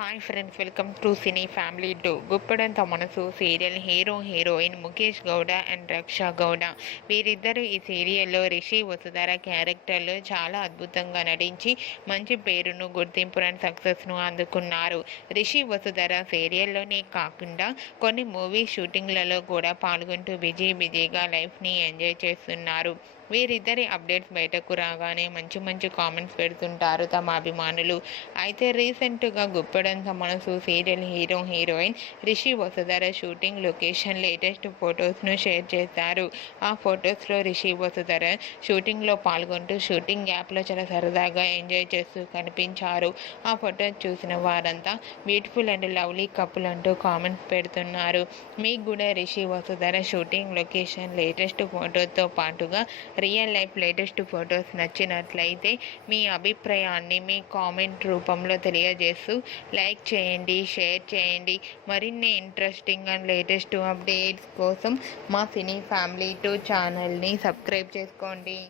Hi friends, welcome to Cine Family Two. Guppedantha Manasu serial hero heroine Mukesh Gowda and Raksha Gowda. వీరిద్దరూ ఈ సీరియల్లో రిషి వసుధర క్యారెక్టర్లు చాలా అద్భుతంగా నటించి మంచి పేరును, గుర్తింపును, సక్సెస్ను అందుకున్నారు. రిషి వసుధర సీరియల్లోనే కాకుండా కొన్ని మూవీ షూటింగ్లలో కూడా పాల్గొంటూ బిజీగా లైఫ్ని ఎంజాయ్ చేస్తున్నారు. వీరిద్దరి అప్డేట్స్ బయటకు రాగానే మంచి కామెంట్స్ పెడుతుంటారు తమ అభిమానులు. అయితే రీసెంట్గా Guppedantha Manasu serial hero heroine Rishi Vasudhara shooting location latest ఫొటోస్ను షేర్ చేశారు. ఆ ఫొటోస్లో రిషి వసుధర షూటింగ్లో పాల్గొంటూ షూటింగ్ గ్యాప్లో చాలా సరదాగా ఎంజాయ్ చేస్తూ కనిపించారు. ఆ ఫొటోస్ చూసిన వారంతా బ్యూటిఫుల్ అండ్ లవ్లీ కపుల్ అంటూ కామెంట్స్ పెడుతున్నారు. మీకు కూడా Rishi Vasudhara shooting location latest ఫొటోస్తో పాటుగా రియల్ లైఫ్ లేటెస్ట్ ఫొటోస్ నచ్చినట్లయితే మీ అభిప్రాయాన్ని మీ కామెంట్ రూపంలో తెలియజేస్తూ లైక్ చేయండి, షేర్ చేయండి. మరిన్ని ఇంట్రెస్టింగ్ అండ్ లేటెస్ట్ అప్డేట్స్ కోసం మా సినీ ఫ్యామిలీ 2 ఛానల్ని సబ్స్క్రైబ్ చేసుకోండి.